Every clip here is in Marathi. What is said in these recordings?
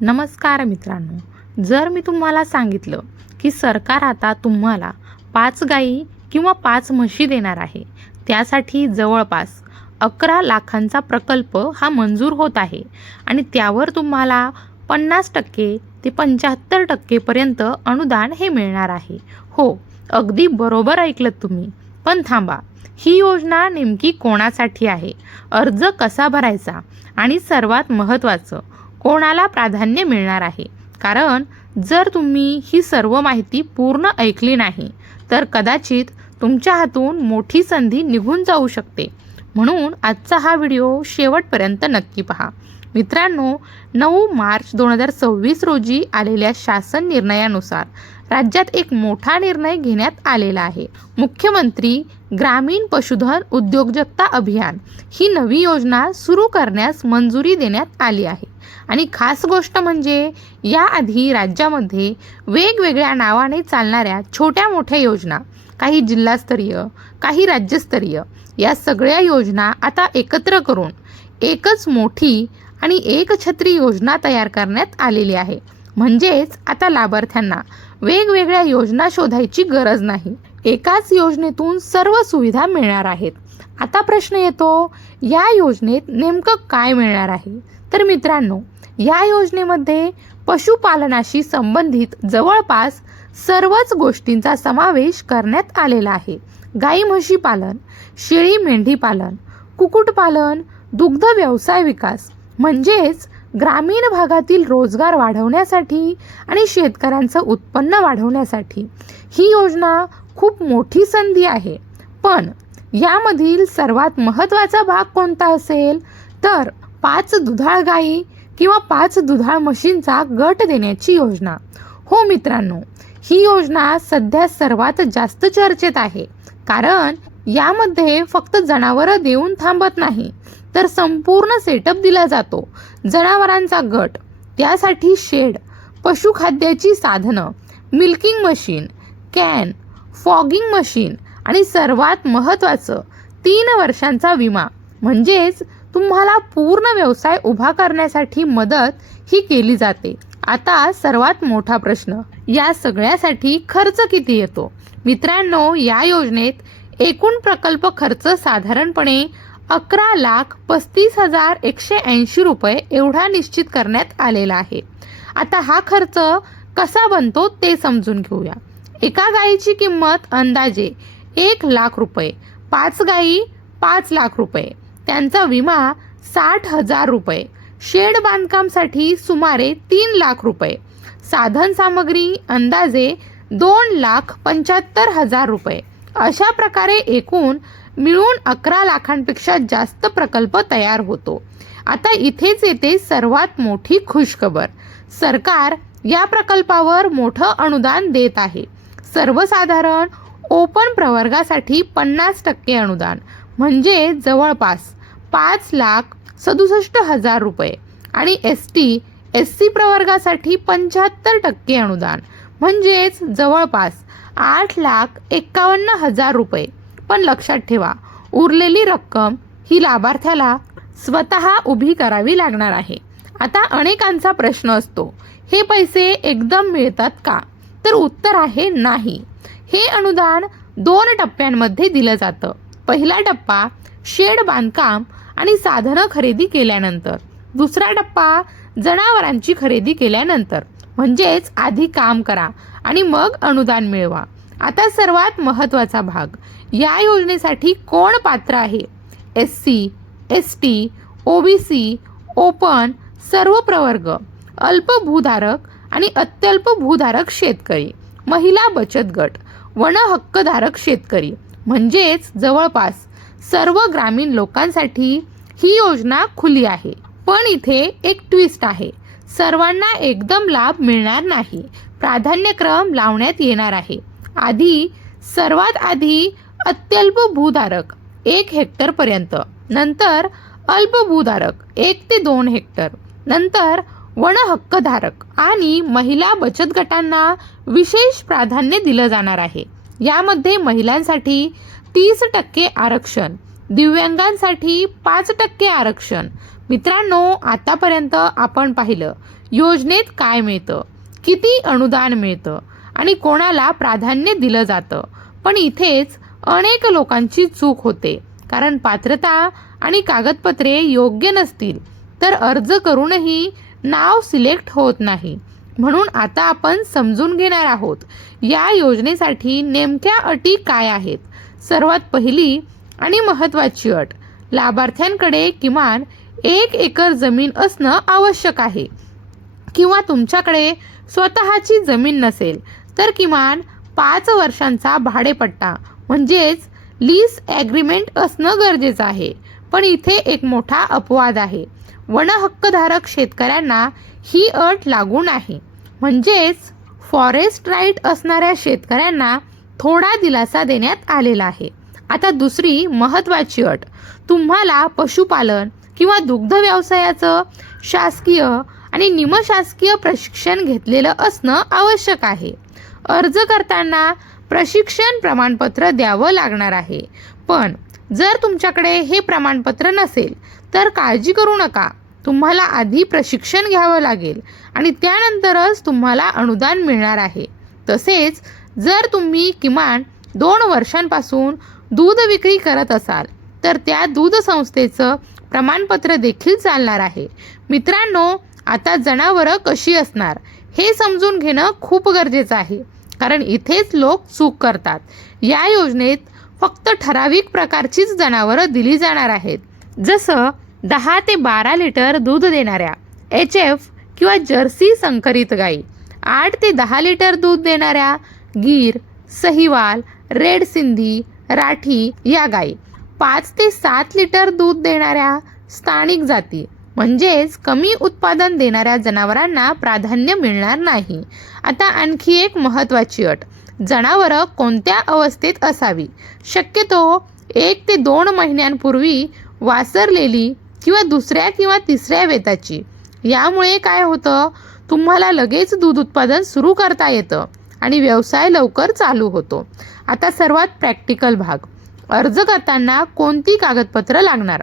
नमस्कार मित्रांनो, जर मी तुम्हाला सांगितलं की सरकार आता तुम्हाला 5 गायी किंवा 5 म्हशी देणार आहे, त्यासाठी जवळपास 11 लाखांचा प्रकल्प हा मंजूर होत आहे आणि त्यावर तुम्हाला 50% ते 75% पर्यंत अनुदान हे मिळणार आहे. हो, अगदी बरोबर ऐकलत तुम्ही. पण थांबा, ही योजना नेमकी कोणासाठी आहे, अर्ज कसा भरायचा आणि सर्वात महत्त्वाचं, कोणाला प्राधान्य मिळणार आहे? कारण जर तुम्ही ही सर्व माहिती पूर्ण ऐकली नाही तर कदाचित तुमच्या हातून मोठी संधी निघून जाऊ शकते. म्हणून आजचा हा व्हिडिओ शेवटपर्यंत नक्की पहा. मित्रांनो, 9 मार्च 2026 रोजी आलेल्या शासन निर्णयानुसार राज्यात एक मोठा निर्णय घेण्यात आलेला आहे. मुख्यमंत्री ग्रामीण पशुधन उद्योजकता अभियान ही नवी योजना सुरू करण्यास मंजुरी देण्यात आली आहे. आणि खास गोष्ट म्हणजे याआधी राज्यामध्ये वेगवेगळ्या नावाने चालणाऱ्या छोट्या मोठ्या योजना, काही जिल्हास्तरीय, काही राज्यस्तरीय, या सगळ्या योजना आता एकत्र करून एकच मोठी आणि एकछत्री योजना तयार करण्यात आलेली आहे. म्हणजेच आता लाभार्थ्यांना वेगवेगळ्या योजना शोधायची गरज नाही, एकाच योजनेतून सर्व सुविधा मिळणार आहेत. आता प्रश्न येतो, या योजनेत नेमकं काय मिळणार आहे? तर मित्रांनो, या योजनेमध्ये पशुपालनाशी संबंधित जवळपास सर्वच गोष्टींचा समावेश करण्यात आलेला आहे. गाई म्हशी पालन, शेळी मेंढी पालन, कुक्कुटपालन, दुग्ध व्यवसाय विकास, म्हणजेच ग्रामीण भागातील रोजगार वाढवण्यासाठी आणि शेतकऱ्यांचं उत्पन्न वाढवण्यासाठी ही योजना खूप मोठी संधी आहे. पण यामधील सर्वात महत्त्वाचा भाग कोणता असेल तर 5 दुधाळ गायी किंवा 5 दुधाळ म्हशींचा गट देण्याची योजना. हो मित्रांनो, ही योजना सध्या सर्वात जास्त चर्चेत आहे. कारण यामध्ये फक्त जनावरं देऊन थांबत नाही, तर संपूर्ण सेटअप दिला जातो. जनावरांचा गट, त्यासाठी शेड, पशुखाद्याची साधनं, milking machine, can, fogging machine आणि सर्वात महत्त्वाचं 3 वर्षांचा विमा. म्हणजेच तुम्हाला पूर्ण व्यवसाय उभा करण्यासाठी मदत ही केली जाते. आता सर्वात मोठा प्रश्न, या सगळ्यासाठी खर्च किती येतो? मित्रांनो, या योजनेत एकूण प्रकल्प खर्च साधारणपणे 11,35,180 रुपये एवढा निश्चित करण्यात आलेला आहे. आता हा खर्च कसा बनतो ते समजून घेऊया. एका गायीची किंमत अंदाजे 1 लाख रुपये, 5 गायी 5 लाख रुपये, त्यांचा विमा 60,000 रुपये, शेड बांधकामसाठी सुमारे 3 लाख रुपये, साधन सामग्री अंदाजे 2,75,000 रुपये. अशा प्रकारे एकूण मिळून 11 लाखांपेक्षा जास्त प्रकल्प तयार होतो. आता इथेच येते सर्वात मोठी खुशखबर, सरकार या प्रकल्पावर मोठं अनुदान देत आहे. सर्वसाधारण ओपन प्रवर्गासाठी 50% अनुदान, म्हणजे जवळपास 5,67,000 रुपये आणि SC प्रवर्गासाठी 75% अनुदान, म्हणजेच जवळपास 8,51,000 रुपये. पण लक्षात ठेवा, उरलेली रक्कम ही लाभार्थ्याला स्वतः उभी करावी लागणार आहे. आता अनेकांचा प्रश्न असतो, हे पैसे एकदम मिळतात का? तर उत्तर आहे नाही. हे अनुदान 2 टप्प्यांमध्ये दिलं जातं. पहिला टप्पा शेड बांधकाम आणि साधनं खरेदी केल्यानंतर, दुसरा टप्पा जनावरांची खरेदी केल्यानंतर. म्हणजेच आधी काम करा आणि मग अनुदान मिळवा. आता सर्वात महत्त्वाचा भाग, या योजनेसाठी कोण पात्र आहे? SC, ST, OBC, ओपन, सर्व प्रवर्ग, अल्प भूधारक आणि अत्यल्प भूधारक शेतकरी, महिला बचत गट, वन हक्कधारक शेतकरी, म्हणजेच जवळपास सर्व ग्रामीण लोकांसाठी ही योजना खुली आहे. पण इथे एक ट्विस्ट आहे, सर्वांना एकदम लाभ मिळणार नाही. प्राधान्यक्रम लावण्यात येणार आहे. सर्वात आधी अत्यल्प भूधारक 1 हेक्टर पर्यंत, नंतर अल्प भूधारक 1 ते 2 हेक्टर, नंतर वन हक्कधारक आणि महिला बचत गटांना विशेष प्राधान्य दिलं जाणार आहे. यामध्ये महिलांसाठी 30% आरक्षण, दिव्यांगांसाठी 5% आरक्षण, मित्रांनो, आतापर्यंत आपण पाहिलं योजनेत काय मिळतं, किती अनुदान मिळतं आणि कोणाला प्राधान्य दिलं जातं. पण इथेच अनेक लोकांची चूक होते, कारण पात्रता आणि कागदपत्रे योग्य नसतील तर अर्ज करूनही नाव सिलेक्ट होत नाही. म्हणून आता आपण समजून घेणार आहोत या योजनेसाठी नेमक्या अटी काय आहेत. सर्वात पहिली आणि महत्त्वाची अट, लाभार्थ्यांकडे किमान 1 एकर जमीन असणं आवश्यक आहे, किंवा तुमच्याकडे स्वतःची जमीन नसेल तर किमान 5 वर्षांचा भाडेपट्टा म्हणजेच लीज ॲग्रीमेंट असणं गरजेचं आहे. पण इथे एक मोठा अपवाद आहे. वनहक्कधारक शेतकऱ्यांना ही अट लागू नाही. म्हणजेच फॉरेस्ट राईट असणाऱ्या शेतकऱ्यांना थोडा दिलासा देण्यात आलेला आहे. आता दुसरी महत्त्वाची अट, तुम्हाला पशुपालन किंवा दुग्ध व्यवसायाचं शासकीय आणि निमशासकीय प्रशिक्षण घेतलेलं असणं आवश्यक आहे. अर्ज करताना प्रशिक्षण प्रमाणपत्र द्यावं लागणार आहे. पण जर तुमच्याकडे हे प्रमाणपत्र नसेल तर काळजी करू नका. तुम्हाला आधी प्रशिक्षण घ्यावं लागेल आणि त्यानंतरच तुम्हाला अनुदान मिळणार आहे. तसेच जर तुम्ही किमान 2 वर्षांपासून दूध विक्री करत असाल तर त्या दूध संस्थेचं प्रमाणपत्र देखील चालणार आहे. मित्रांनो, आता जनावरं कशी असणार हे समजून घेणं खूप गरजेचं आहे, कारण इथेच लोक चूक करतात. या योजनेत फक्त ठराविक प्रकारचीच जनावरं दिली जाणार आहेत, जसं 10 ते 12 लिटर दूध देणाऱ्या HF किंवा जर्सी संकरित गाई, 8 ते 10 लिटर दूध देणाऱ्या गीर, सहीवाल, रेड सिंधी, राठी या गाई, 5 ते 7 लिटर दूध देणाऱ्या स्थानिक जाती म्हणजेच कमी उत्पादन देणाऱ्या जनावरांना प्राधान्य मिळणार नाही. आता आणखी एक महत्त्वाची अट, जनावरं कोणत्या अवस्थेत असावी. शक्यतो 1 ते 2 महिन्यांपूर्वी वासरलेली किंवा 2ऱ्या किंवा 3ऱ्या वेताची. यामुळे काय होतं, तुम्हाला लगेच दूध उत्पादन सुरू करता येतं आणि व्यवसाय लवकर चालू होतो. आता सर्वात प्रॅक्टिकल भाग, अर्ज करताना कोणती कागदपत्र लागणार.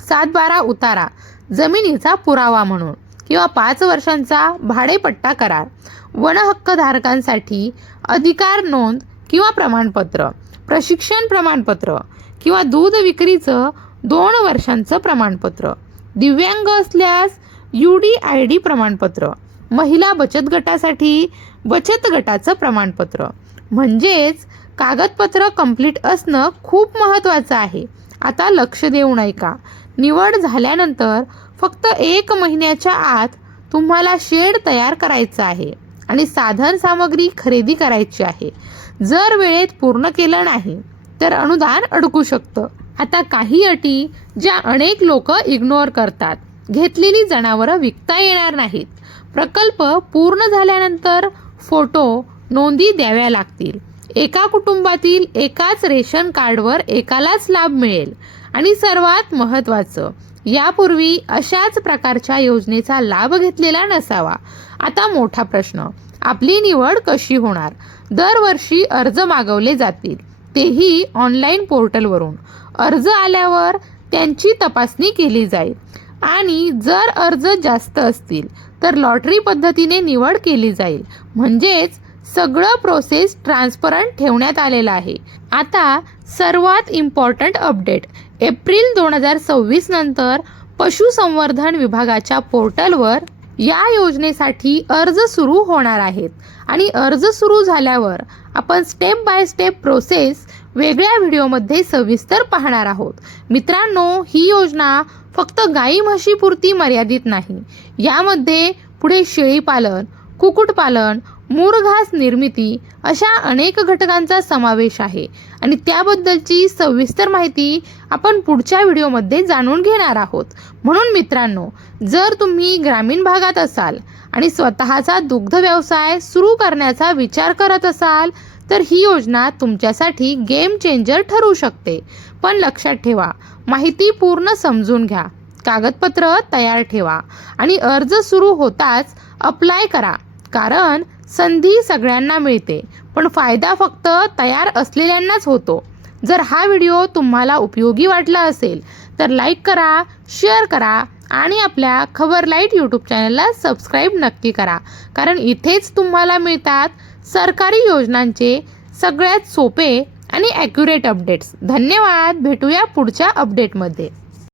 7/12 उतारा, जमिनीचा पुरावा म्हणून, किंवा 5 वर्षांचा भाडेपट्टा करार, वनहक्कधारकांसाठी अधिकार नोंद किंवा प्रमाणपत्र, प्रशिक्षण प्रमाणपत्र किंवा दूध विक्रीचं 2 वर्षांचं प्रमाणपत्र, दिव्यांग असल्यास UDID प्रमाणपत्र, महिला बचत गटासाठी बचत गटाचं प्रमाणपत्र. म्हणजेच कागदपत्र कंप्लीट असणं खूप महत्त्वाचं आहे. आता लक्ष देऊन ऐका. निवड झाल्यानंतर फक्त 1 महिन्याच्या आत तुम्हाला शेड तयार करायचं आहे आणि साधन सामग्री खरेदी करायची आहे. जर वेळेत पूर्ण केलं नाही तर अनुदान अडकू शकतं. आता काही अटी ज्या अनेक लोक इग्नोर करतात. घेतलेली जनावरं विकता येणार नाहीत. प्रकल्प पूर्ण झाल्यानंतर फोटो नोंदी द्याव्या लागतील. एका कुटुंबातील एकाच रेशन कार्डवर एकालाच लाभ मिळेल. आणि सर्वात महत्त्वाचं, यापूर्वी अशाच प्रकारच्या योजनेचा लाभ घेतलेला नसावा. आता मोठा प्रश्न, आपली निवड कशी होणार. दरवर्षी अर्ज मागवले जातील, तेही ऑनलाईन पोर्टलवरून. अर्ज आल्यावर त्यांची तपासणी केली जाईल आणि जर अर्ज जास्त असतील तर लॉटरी पद्धतीने निवड केली जाईल. म्हणजेच सगळं प्रोसेस ट्रान्सपरंट ठेवण्यात आलेलं आहे. आता सर्वात इम्पॉर्टंट अपडेट, एप्रिल 2026 नंतर पशुसंवर्धन विभागाच्या पोर्टलवर या योजनेसाठी अर्ज सुरू होणार आहेत आणि अर्ज सुरू झाल्यावर आपण स्टेप बाय स्टेप प्रोसेस वेगळ्या व्हिडिओमध्ये सविस्तर पाहणार आहोत. मित्रांनो, ही योजना फक्त गाई म्हशीपुरती मर्यादित नाही. यामध्ये पुढे शेळीपालन, कुक्कुटपालन, मुरघास निर्मिती अशा अनेक घटकांचा समावेश आहे आणि त्याबद्दलची सविस्तर माहिती आपण पुढच्या व्हिडिओमध्ये जाणून घेणार आहोत. म्हणून मित्रांनो, जर तुम्ही ग्रामीण भागात असाल आणि स्वतःचा दुग्ध व्यवसाय सुरू करण्याचा विचार करत असाल तर ही योजना तुमच्यासाठी गेम चेंजर ठरू शकते. पण लक्षात ठेवा, माहिती पूर्ण समजून घ्या, कागदपत्र तयार ठेवा आणि अर्ज सुरू होताच अप्लाय करा. कारण संधी सगळ्यांना मिळते, पण फायदा फक्त तयार असलेल्यांनाच होतो. जर हा व्हिडिओ तुम्हाला उपयोगी वाटला असेल तर लाईक करा, शेअर करा आणि आपल्या खबर लाईट यूट्यूब चॅनलला सबस्क्राईब नक्की करा, कारण इथेच तुम्हाला मिळतात सरकारी योजनांचे सगळ्यात सोपे आणि ॲक्युरेट अपडेट्स. धन्यवाद. भेटूया पुढच्या अपडेटमध्ये.